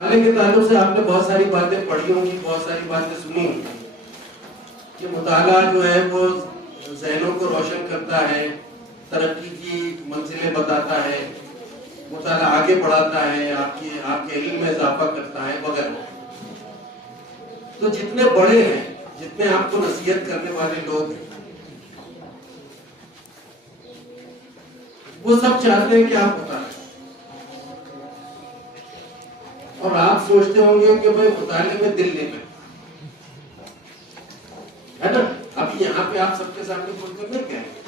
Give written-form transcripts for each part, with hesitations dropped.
مطالعے کے تعلق سے آپ نے بہت ساری باتیں پڑھی ہوں گی، بہت ساری باتیں سنی ہوں گی کہ مطالعہ جو ہے وہ ذہنوں کو روشن کرتا ہے، ترقی کی منزلیں بتاتا ہے، مطالعہ آگے بڑھاتا ہے، آپ کے علم میں اضافہ کرتا ہے وغیرہ۔ تو جتنے بڑے ہیں، جتنے آپ کو نصیحت کرنے والے لوگ ہیں، وہ سب چاہتے ہیں کہ آپ مطالعہ، اور آپ سوچتے ہوں گے کہ بھائی مطالعے میں دل نہیں لگتا ہے نا۔ ابھی یہاں پہ آپ سب کے سامنے کھول کر نہیں کہیں گے،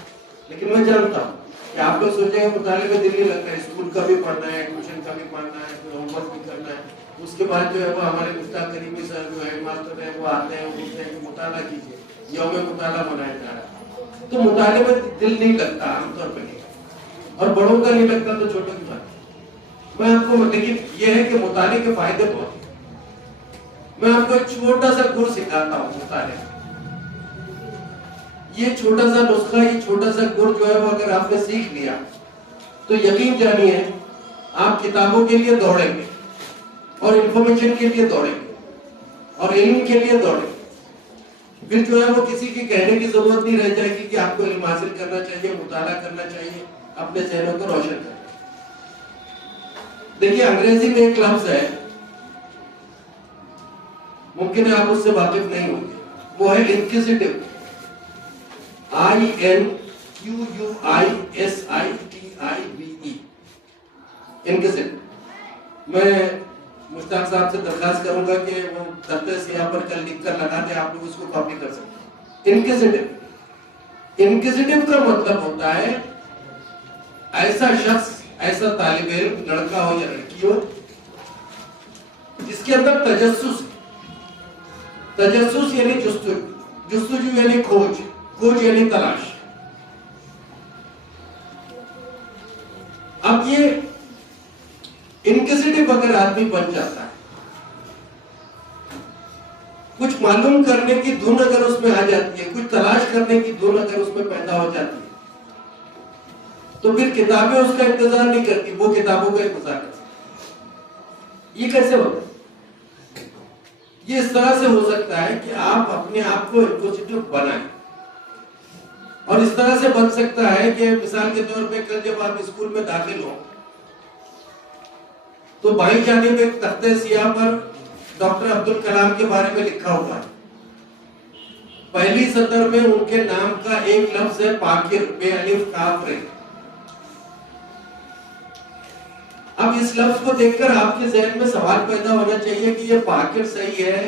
لیکن میں جانتا ہوں کہ آپ لوگ سوچیں گے مطالعے میں دل نہیں لگتا ہے، اسکول کا بھی پڑھنا ہے، ٹیوشن کا بھی پڑھنا ہے، پھر ہوم ورک بھی کرنا ہے، اس کے بعد جو ہے وہ ہمارے مفتاح کریمی سر جو ہیڈ ماسٹر ہیں وہ آتے ہیں، وہ کہتے ہیں کہ مطالعہ کیجیے، یوم مطالعہ منایا جا رہا ہے۔ تو مطالعے میں دل نہیں لگتا عام طور پہ، اور بڑوں کا نہیں لگتا تو چھوٹوں کی بات۔ میں آپ کو لیکن یہ ہے کہ مطالعے کے فائدے بہت ہیں۔ میں آپ کو ایک چھوٹا سا گر سکھاتا ہوں مطالعے، یہ چھوٹا سا نسخہ، یہ چھوٹا سا گر جو ہے وہ اگر آپ نے سیکھ لیا تو یقین جانیے آپ کتابوں کے لیے دوڑیں گے، اور انفارمیشن کے لیے دوڑیں گے، اور علم کے لیے دوڑیں گے۔ پھر جو ہے وہ کسی کے کہنے کی ضرورت نہیں رہ جائے گی کہ آپ کو علم حاصل کرنا چاہیے، مطالعہ کرنا چاہیے، اپنے ذہنوں کو روشن کرنا۔ دیکھیے انگریزی میں ایک لفظ ہے، ممکن ہے آپ اس سے واقف نہیں ہوں گے، وہ ہے انکوزیٹو، INQUISITIVE، انکوزیٹو۔ میں مشتاق صاحب سے درخواست کروں گا کہ وہ دفتر سیاہ پر کل لکھ کر لگا دیں، آپ لوگ اس کو کاپی کر سکتے ہیں۔ انکوزیٹو، انکوزیٹو کا مطلب ہوتا ہے ایسا شخص، ایسا طالب علم، لڑکا ہو یا لڑکی ہو، جس کے اندر تجسس ہے۔ تجسس یعنی جستجو، جستجو یعنی کھوج، کھوج یعنی تلاش۔ اب یہ انکوزیٹو اگر آدمی بن جاتا ہے، کچھ معلوم کرنے کی دھن اگر اس میں آ جاتی ہے، کچھ تلاش کرنے کی دھن اگر اس میں پیدا ہو جاتی ہے، تو پھر کتابیں اس کا انتظار نہیں کرتی، وہ کتابوں کا انتظار کرتی۔ یہ کیسے ہوتا ہے؟ یہ اس طرح سے ہو سکتا ہے کہ آپ اپنے آپ کو انکوزیٹو بنائیں، اور اس طرح سے بن سکتا ہے کہ مثال کے طور پہ کل جب آپ اسکول میں داخل ہوں تو بائیں جانب ایک تختے سیاہ پر ڈاکٹر عبدالکلام کے بارے میں لکھا ہوا ہے۔ پہلی سطر میں ان کے نام کا ایک لفظ ہے پاکر، بے الف کاف رے۔ اب اس لفظ کو دیکھ کر آپ کے ذہن میں سوال پیدا ہونا چاہیے کہ یہ پاکر صحیح ہے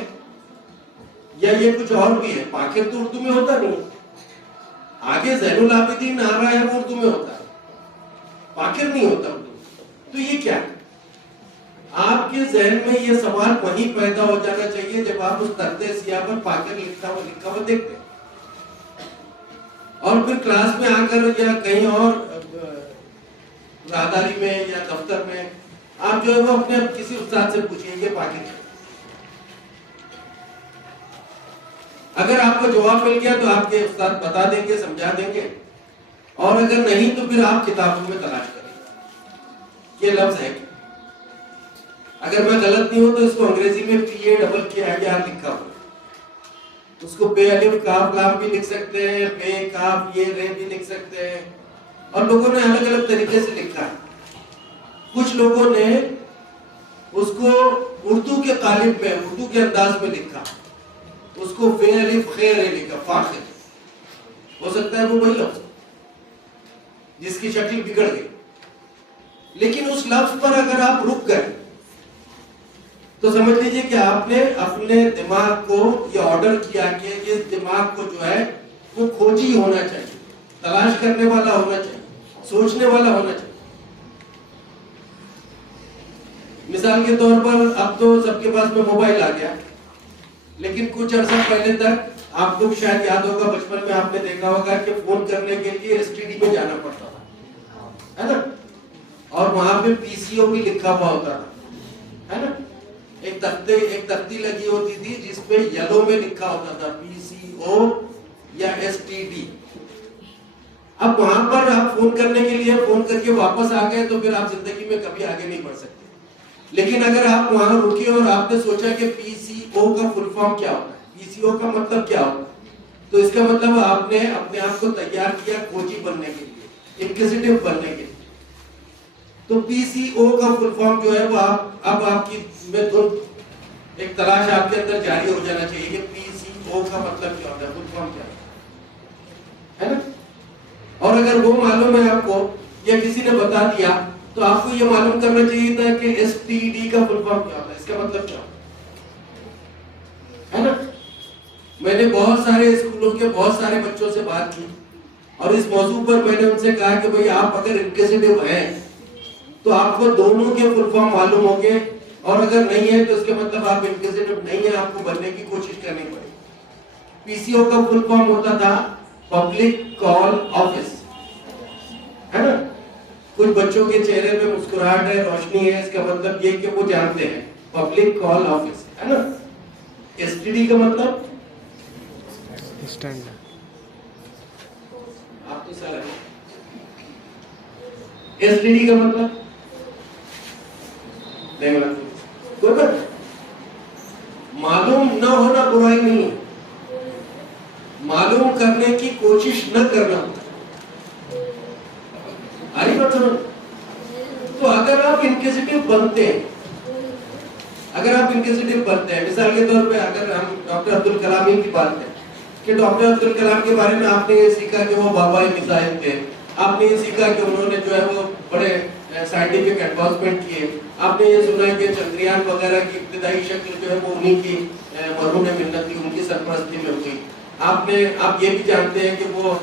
یا یہ کچھ اور بھی ہے۔ پاکر تو اردو میں ہوتا نہیں، آگے زین العابدین آ رہا ہے وہ اردو میں ہوتا ہے، پاکر نہیں ہوتا اردو میں۔ تو یہ کیا ہے؟ آپ کے ذہن میں یہ سوال وہیں پیدا ہو جانا چاہیے جب آپ اس تختے سیاہ پر پاکر لکھا ہوا دیکھتے ہیں، اور پھر کلاس میں آ کر یا کہیں اور راہداری میں یا دفتر میں آپ جو ہے وہ اپنے کسی استاد سے پوچھیں گے پاکر کیا۔ اگر آپ کو جواب مل گیا تو آپ کے استاد بتا دیں گے، سمجھا دیں گے، اور اگر نہیں تو پھر آپ کتابوں میں تلاش کریں یہ لفظ ہے۔ اگر میں غلط نہیں ہوں تو اس کو انگریزی میں PAKIR لکھا ہوا، اس کو بے الف کاف لام بھی لکھ سکتے ہیں، بے کاف یہ رے بھی لکھ سکتے ہیں، اور لوگوں نے الگ الگ طریقے سے لکھا ہے۔ کچھ لوگوں نے اس کو اردو کے قالب میں، اردو کے انداز میں لکھا، اس کو بے الف خیر لکھا، فاخر۔ ہو سکتا ہے وہ وہی لفظ جس کی شکل بگڑ گئی، لیکن اس لفظ پر اگر آپ رک گئے تو سمجھ لیجئے کہ آپ نے اپنے دماغ کو یہ آرڈر کیا کہ اس دماغ کو جو ہے وہ کھوجی ہونا چاہیے، تلاش کرنے والا ہونا چاہیے، سوچنے والا ہونا چاہیے۔ مثال کے طور پر اب تو سب کے پاس میں موبائل آ گیا، لیکن کچھ عرصہ پہلے تک آپ کو بھی شاید یاد ہوگا، بچپن میں آپ نے دیکھا ہوگا کہ فون کرنے کے لیے STD میں جانا پڑتا تھا، ہے نا، اور وہاں پہ PCO بھی لکھا ہوا ہوتا تھا، ہے نا۔ ایک تختی لگی ہوتی تھی جس پہ یلو میں لکھا ہوتا تھا PCO یا STD۔ اب وہاں پر آپ فون کرنے کے لیے فون کر کے واپس آ گئے تو پھر آپ زندگی میں کبھی آگے نہیں بڑھ سکتے۔ لیکن اگر آپ وہاں رکے اور آپ نے سوچا کہ پی سی او کا فل فارم کیا ہوتا ہے، پی سی او کا مطلب کیا ہوتا ہے، تو اس کا مطلب آپ نے اپنے آپ کو تیار کیا کوچی بننے کے لیے، انکوزیٹو بننے کے لیے. تو پی سی او کا فل فارم جو ہے وہ اب آپ کی میں ایک تلاش آپ کے اندر جاری ہو جانا چاہیے کہ پی سی او کا مطلب کیا ہوتا ہے، فل فارم کیا ہے نا. اور اگر وہ معلوم ہے آپ کو یا کسی نے بتا دیا تو آپ کو یہ معلوم کرنا چاہیے تھا کہ ایس ٹی ڈی کا فل فارم کیا ہوتا ہے، اس کا مطلب کیا ہوتا ہے نا. میں نے بہت سارے اسکولوں کے بہت سارے بچوں سے بات کی اور اس موضوع پر میں نے ان سے کہا کہ بھئی آپ اگر انکوزیٹو ہیں تو آپ کو دونوں کے فل فارم معلوم ہوں گے، اور اگر نہیں ہے تو اس کے مطلب آپ انکوزیٹو نہیں ہیں، آپ کو بننے کی کوشش کرنی پڑے. پی سی او کا فل فارم ہوتا تھا پبلک کال آفس، ہے نا. کچھ بچوں کے چہرے پہ مسکراہٹ ہے، روشنی ہے، اس کا مطلب یہ کہ وہ جانتے ہیں پبلک کال آفس، ہے نا. ایس ٹی ڈی کا مطلب اسٹینڈ. آپ تو سر ایس ٹی ڈی کا مطلب نہیں کوئی بات معلوم نہ ہونا برائی نہیں، معلوم کرنے کی کوشش نہ کرنا. آئی بات سمجھ. تو اگر آپ انکوزیٹو بنتے ہیں، اگر آپ انکوزیٹو بنتے ہیں، مثال کے طور پہ اگر ہم ڈاکٹر عبدالکلام کی بات کریں کہ ڈاکٹر عبدالکلام کے بارے میں آپ نے یہ سیکھا کہ وہ بابائے میزائل تھے، آپ نے یہ سیکھا کہ انہوں نے جو ہے وہ بڑے سائنٹیفک ایڈوانسمنٹ کیے، آپ نے یہ سنا کہ چندریان وغیرہ کی ابتدائی شکل جو ہے وہ انہی کی مرہون منت تھی، ان کی سرپرستی میں ہوئی. آپ یہ بھی جانتے ہیں کہ وہ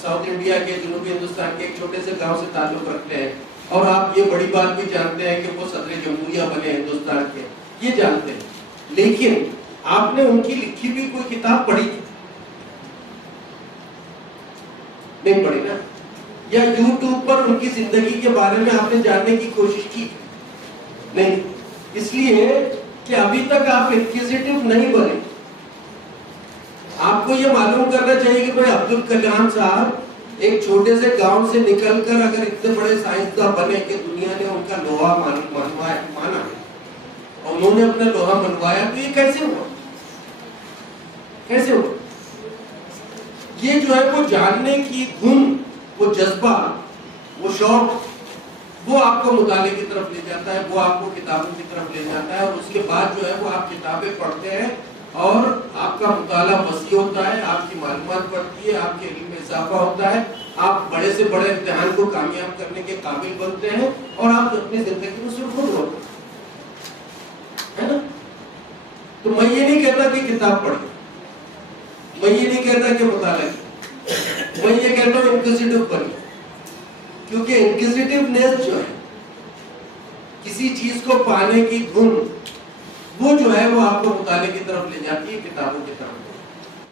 ساؤتھ انڈیا کے جنوبی ہندوستان کے ایک چھوٹے سے گاؤں سے تعلق رکھتے ہیں، اور آپ یہ بڑی بات بھی جانتے ہیں کہ وہ صدر جمہوریہ بنے ہندوستان کے، یہ جانتے ہیں. لیکن آپ نے ان کی لکھی بھی کوئی کتاب پڑھی تھی؟ نہیں پڑھی نا. یا یوٹیوب پر ان کی زندگی کے بارے میں آپ نے جاننے کی کوشش کی؟ نہیں. اس لیے کہ ابھی تک آپ انکوزیٹو نہیں بنے. آپ کو یہ معلوم کرنا چاہیے کہ بھائی عبدالکلام صاحب ایک چھوٹے سے گاؤں سے نکل کر اگر اتنے بڑے سائنسداں بنے کہ دنیا نے ان کا لوہا مانا اور انہوں نے اپنا لوہا منوایا، تو یہ کیسے ہوا؟ کیسے ہوا؟ یہ جو ہے وہ جاننے کی دھن، وہ جذبہ، وہ شوق، وہ آپ کو مطالعے کی طرف لے جاتا ہے، وہ آپ کو کتابوں کی طرف لے جاتا ہے. اور اس کے بعد جو ہے وہ آپ کتابیں پڑھتے ہیں اور آپ کا مطالعہ وسیع ہوتا ہے، آپ کی معلومات بڑھتی ہے، آپ کے علم میں اضافہ ہوتا ہے، آپ بڑے سے بڑے امتحان کو کامیاب کرنے کے قابل بنتے ہیں، اور آپ اپنی زندگی میں سرخرو ہوتے ہیں نا. تو میں یہ نہیں کہتا کہ کتاب پڑھیں، میں یہ نہیں کہتا کہ مطالعہ کریں، میں یہ کہتا ہوں انکوزیٹو بنیں. کیونکہ انکوزیٹونیس جو ہے، کسی چیز کو پانے کی دھن، وہ جو ہے وہ آپ کو مطالعے کی طرف لے جاتی ہے، کتابوں کی طرف.